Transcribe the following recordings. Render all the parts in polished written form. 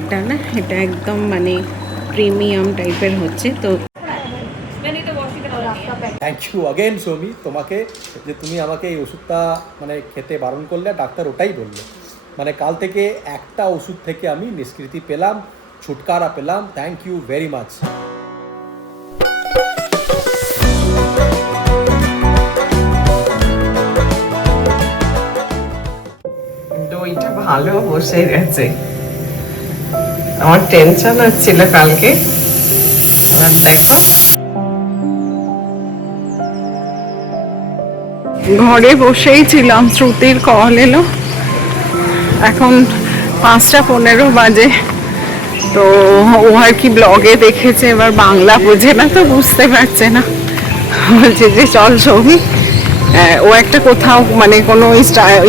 এটা না, এটা একদম মানে প্রিমিয়াম টাইপের হচ্ছে তো। থ্যাংক ইউ অগেন সৌমি, তোমাকে যে তুমি আমাকে এই ওষুধটা মানে খেতে বারণ করলে, ডাক্তার ওটাই বললো। মানে কাল থেকে একটা ওষুধ থেকে আমি নিষ্কৃতি পেলাম, ছুটকারা পেলাম। Thank you very much. দইটা ভালো বসে গেছে, আমার টেনশন হচ্ছিল কালকে। এবার দেখো, ঘরে বসেই ছিলাম, শ্রুতির কল এলো। এখন 5:15 বাজে। তো ও আর কি ব্লগে দেখেছে, এবার বাংলা বোঝে না তো বুঝতে পারছে না, বলছে যে চল ছবি। ও একটা কোথাও মানে কোনো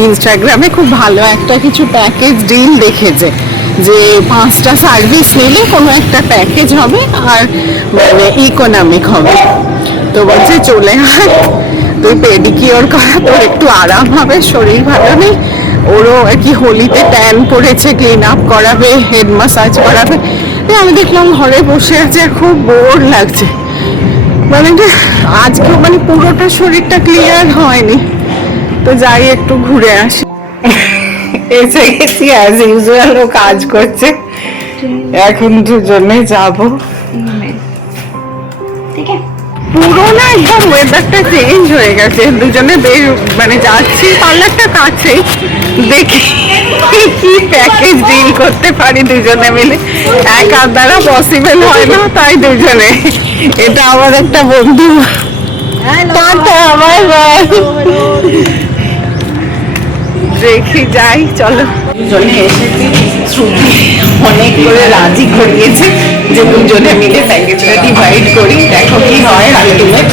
ইনস্টাগ্রামে খুব ভালো একটা কিছু প্যাকেজ ডিল দেখেছে যে 5টা সার্ভিস নিলে কোনো একটা প্যাকেজ হবে আর মানে ইকোনমিক হবে। তো বলছে চলে আয়, তুই পেডিকিওর করা, তোর একটু আরাম হবে, শরীর ভালো নেই। ওরও আর কি হোলিতে ট্যান করেছে, ক্লিন আপ করাবে, হেড মাসাজ করাবে। আমি দেখলাম ঘরে বসে আছে আর খুব বোর লাগছে। মানে আজকে মানে পুরোটা শরীরটা ক্লিয়ার হয়নি, তো যাই একটু ঘুরে আসি। এসে গেছি, অ্যাজ ইউজুয়াল ও কাজ করছে। এখন দুজনে যাবো। পুরো না একদম ওয়েদারটা চেঞ্জ হয়ে গেছে, দুজনে মানে যাচ্ছি, পার্লারটা কাছে, দেখি কি প্যাকেজ ডিল করতে পারি দুজনে মিলে। একার দ্বারা পসিবল হয় না, তাই দুজনে। এটা আমার একটা বন্ধু। Tata, bye bye. দেখি যাই, চলো। দুজনে এসেছি, শ্রুতি অনেক করে রাজি করিয়েছে যে দুজনে মিলে প্যাকেজটা ডিভাইড করি, দেখো কি হয় আলটিমেট।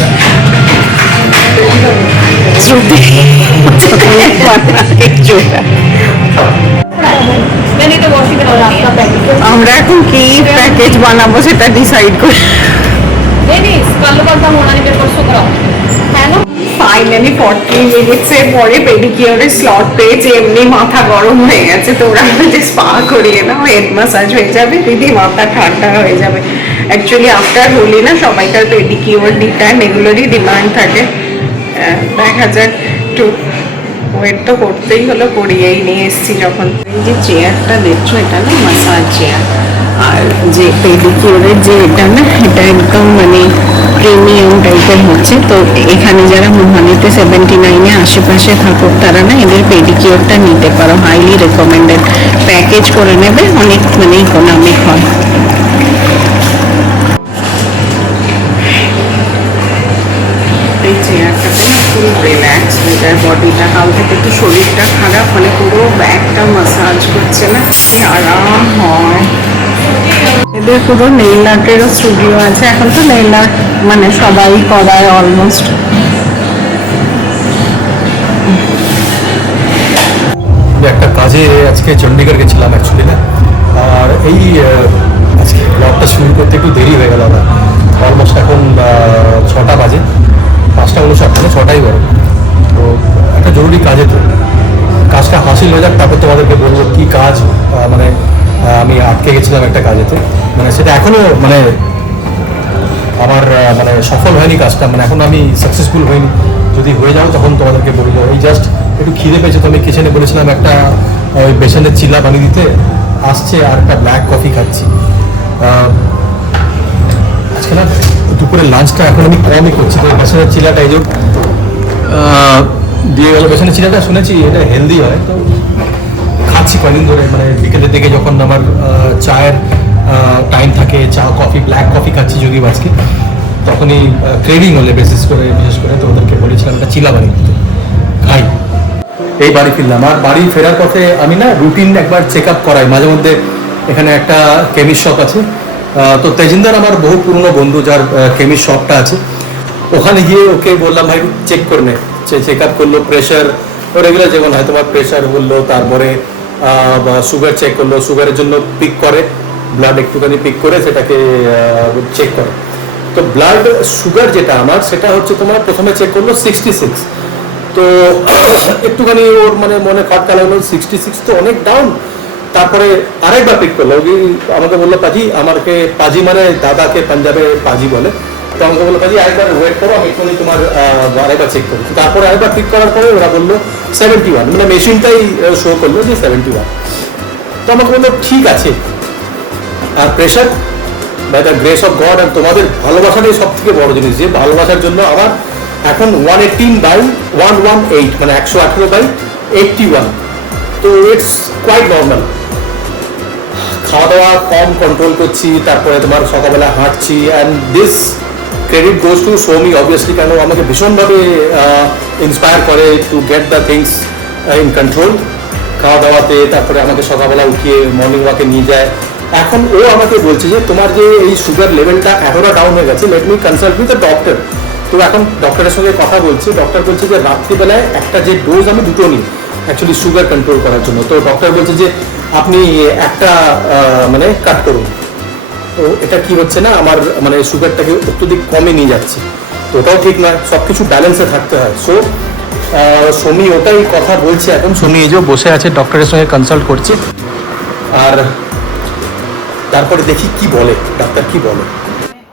শ্রুতি আমরা এখন কি প্যাকেজ বানাবো সেটা ডিসাইড করি। ফাইনালি 40 মিনিটসের পরে পেডিকিওরের স্লট পেয়েছে, এমনি মাথা গরম হয়ে গেছে। তো ওরা যে স্পা করিয়ে নাও, হেড মাসাজ হয়ে যাবে, দিদি মাথা ঠান্ডা হয়ে যাবে। অ্যাকচুয়ালি আফটার হোলি না সবাইকার পেডিকিওর, ডিটান এগুলোরই ডিমান্ড থাকে। দেখা যাক, একটু ওয়েট তো করতেই হলো, করিয়েই নিয়ে এসেছি যখন। এই যে চেয়ারটা দেখছো, এটা না মাসাজ চেয়ার, আর যে পেডিকিওরের যে এটা না, এটা একদম মানে প্রিমিয়াম টাইপের হচ্ছে। তো এখানে যারা মোহানিতে 79-এ আশেপাশে থাকুক, তারা না এদের পেডিকিওরটা নিতে পারো, হাইলি রেকমেন্ডেড। প্যাকেজ করে নেবে, অনেক মানে ইকোনমিক হয়। এই চেয়ারটাতে না ফুল রিল্যাক্স হয়ে যায় বডিটা। কাল থেকে একটু শরীরটা খারাপ, মানে পুরো ব্যাকটা মাসাজ করছে না, আরাম হয়। এদের পুরো নেইল আর্টেরও স্টুডিও আছে, এখন তো নেইল আর্ট মানে সবাই করায় অলমোস্ট। একটা কাজে আজকে চণ্ডীগড় গেছিলাম অ্যাকচুয়ালি না, আর এই আজকে ব্লগটা শুরু করতে একটু দেরি হয়ে গেল। আমার অলমোস্ট এখন 6টা বাজে, 5:59 মানে 6টাই বড়। তো একটা জরুরি কাজে, তো কাজটা হাসিল হয়ে যাক, তারপর তোমাদেরকে বলবো কী কাজ। মানে আমি আটকে গেছিলাম একটা কাজেতে, মানে সেটা এখনও মানে আমার মানে সফল হয়নি কাজটা, মানে এখন আমি সাকসেসফুল হইনি। যদি হয়ে যাও তখন তোমাদেরকে বলবো। এই জাস্ট একটু খিদে পেয়েছে, তো আমি কিচেনে বলেছিলাম একটা ওই বেসনের চিল্লা বানিয়ে দিতে, আসছে, আর একটা ব্ল্যাক কফি খাচ্ছি। আজকে না দুপুরের লাঞ্চটা এখন আমি কমই করছি, তো বেসনের চিল্লাটা এই যে দিয়ে গেলো। বেসনের চিল্লাটা শুনেছি এটা হেলদি হয়, তো খাচ্ছি কয়েকদিন ধরে। মানে বিকেলের দিকে যখন আমার চায়ের টাইম থাকে, চা কফি ব্ল্যাক কফি খাচ্ছি যদি আজকে, তখনই ক্রেভিং হলে বিশেষ করে তো ওদেরকে বলেছিলাম একটা চিলা বানিয়ে দিতে, খাই। এই বাড়ি ফিরলাম, আর বাড়ি ফেরার পথে আমি না রুটিন একবার চেক আপ করাই মাঝে মধ্যে। এখানে একটা কেমিস্ট শপ আছে, তো তেজিন্দার আমার বহু পুরনো বন্ধু, যার কেমিস্ট শপটা আছে, ওখানে গিয়ে ওকে বললাম ভাই চেক করে নে। চেক আপ করলো, প্রেশার রেগুলার যেমন হয় তোমার প্রেশার বললো, তারপরে সুগার চেক করলো, সুগারের জন্য পিক করে ব্লাড, একটুখানি পিক করে সেটাকে চেক করে। তো ব্লাড সুগার যেটা আমার, সেটা হচ্ছে তোমার প্রথমে চেক করলো 66। তো একটুখানি ওর মানে মনে খটকা লাগলো, 66 তো অনেক ডাউন। তারপরে আরেকবার পিক করলো, আমাকে বললো পাজি, আমাকে পাজি মানে দাদাকে পাঞ্জাবে পাজি বলে, তো আমাকে বললো পাজি আরেকবার ওয়েট করো, আমি এক্ষুনি তোমার আরেকবার চেক করি। তারপরে আরেকবার পিক করার পরে ওরা বললো 71, মানে মেশিনটাই শো করলো যে 71। তো আমাকে বললো ঠিক আছে। আর pressure by the grace of God, আর তোমাদের ভালোবাসাটাই সব থেকে বড় জিনিস, যে ভালোবাসার জন্য আমার এখন 118/118, মানে 118/81। তো ইটস কোয়াইট নর্মাল। খাওয়া দাওয়া কম কন্ট্রোল করছি, তারপরে তোমার সকালবেলা হাঁটছি, and this credit goes to Soumi obviously, কেন আমাকে ভীষণভাবে ইন্সপায়ার করে to get the things in control খাওয়া দাওয়াতে। তারপরে আমাকে সকালবেলা উঠিয়ে মর্নিং ওয়াকে নিয়ে যায়। এখন ও আমাকে বলছে যে তোমার যে এই সুগার লেভেলটা এতটা ডাউন হয়ে গেছে, let me consult with the doctor. তো এখন ডক্টরের সঙ্গে কথা বলছি, ডক্টর বলছে যে রাত্রিবেলায় একটা যে ডোজ আমি দুটো নিই অ্যাকচুয়ালি সুগার কন্ট্রোল করার জন্য। তো ডক্টর বলছে যে আপনি একটা মানে কাট করুন। তো এটা কি হচ্ছে না, আমার মানে সুগারটাকে অত্যধিক কমে নিয়ে যাচ্ছে। তো ওটাও ঠিক নয়, সব কিছু ব্যালেন্সে থাকতে হয়। সো সৌমি ওটাই কথা বলছে এখন। সৌমি এই যে বসে আছে, ডক্টরের সঙ্গে কনসাল্ট করছে, আর তারপরে দেখি কি বলে ডাক্তার, কি বলে।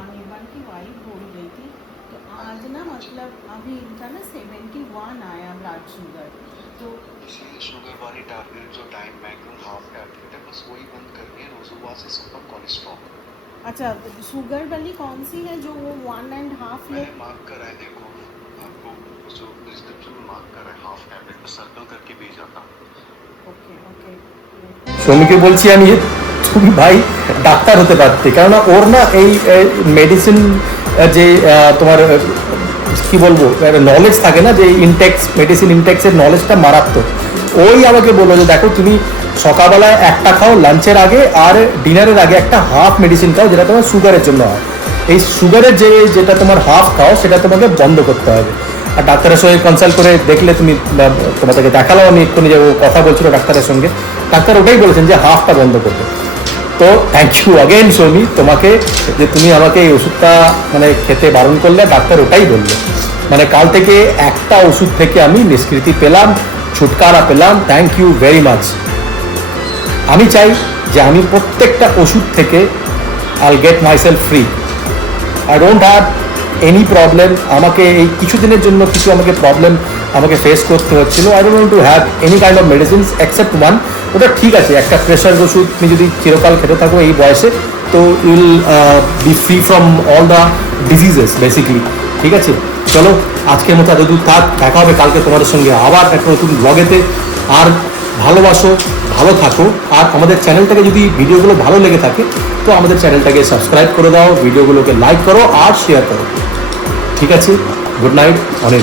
अनिर्बान की वाइफ बोल रही थी, तो आज ना मतलब अभी इनका ना 71 आया ब्लड शुगर। तो शुगर वाली टैबलेट जो टाइम मैग्नम हाफ टैबलेट है, बस वही बंद करनी है। रोजुआ से सुपर कोलेस्ट्रॉल अच्छा, शुगर वाली कौन सी है जो वो 1.5 ले? मैंने मार्क करा है, देखो आपको जो प्रिस्क्रिप्शन में मार्क करा है हाफ टैबलेट में सर्कल करके भेजा था। Okay okay. সৌমিকে বলছি আমি যে তুমি ভাই ডাক্তার হতে পারতে, কেননা ওর না এই মেডিসিন যে তোমার কি বলবো নলেজ থাকে না, যে ইনটেক্স মেডিসিন ইনটেক্সের নলেজটা মারাত্মক। ওই আমাকে বললো যে দেখো তুমি সকালবেলায় একটা খাও লাঞ্চের আগে, আর ডিনারের আগে একটা হাফ মেডিসিন খাও, যেটা তোমার সুগারের জন্য হয়। এই সুগারের যেটা তোমার হাফ খাও সেটা তোমাকে বন্ধ করতে হবে। আর ডাক্তারের সঙ্গে কনসাল্ট করে দেখলে তুমি, তোমাদেরকে দেখালাম আমি এক্ষুনি, যে ও কথা বলছিল ডাক্তারের সঙ্গে, ডাক্তার ওটাই বলেছেন যে হাফটা বন্ধ করবে। তো থ্যাংক ইউ অগেন সৌমি তোমাকে, যে তুমি আমাকে এই ওষুধটা মানে খেতে বারণ করলে। ডাক্তার ওটাই বললো, মানে কাল থেকে একটা ওষুধ থেকে আমি নিষ্কৃতি পেলাম, ছুটকারা পেলাম। Thank you very much. আমি চাই যে আমি প্রত্যেকটা ওষুধ থেকে I'll get myself free. I don't have any problem. আমাকে এই কিছুদিনের জন্য কিছু আমাকে প্রবলেম আমাকে ফেস করতে হচ্ছিল। I don't want to have any kind of medicines except one. ওটা ঠিক আছে, একটা প্রেশার ওষুধ তুমি যদি চিরকাল খেতে থাকো এই বয়সে, তো you'll be free from all the diseases basically. ঠিক আছে, চলো আজকের মতো এতদূর থাক, দেখা হবে কালকে তোমাদের সঙ্গে আবার একটা নতুন ব্লগেতে। আর ভালোবাসো, ভালো থাকো, আর আমাদের চ্যানেলটাকে যদি ভিডিওগুলো ভালো লেগে থাকে তো আমাদের চ্যানেলটাকে সাবস্ক্রাইব করে দাও, ভিডিওগুলোকে লাইক করো আর শেয়ার করো। ঠিক আছে, গুড নাইট, অনেক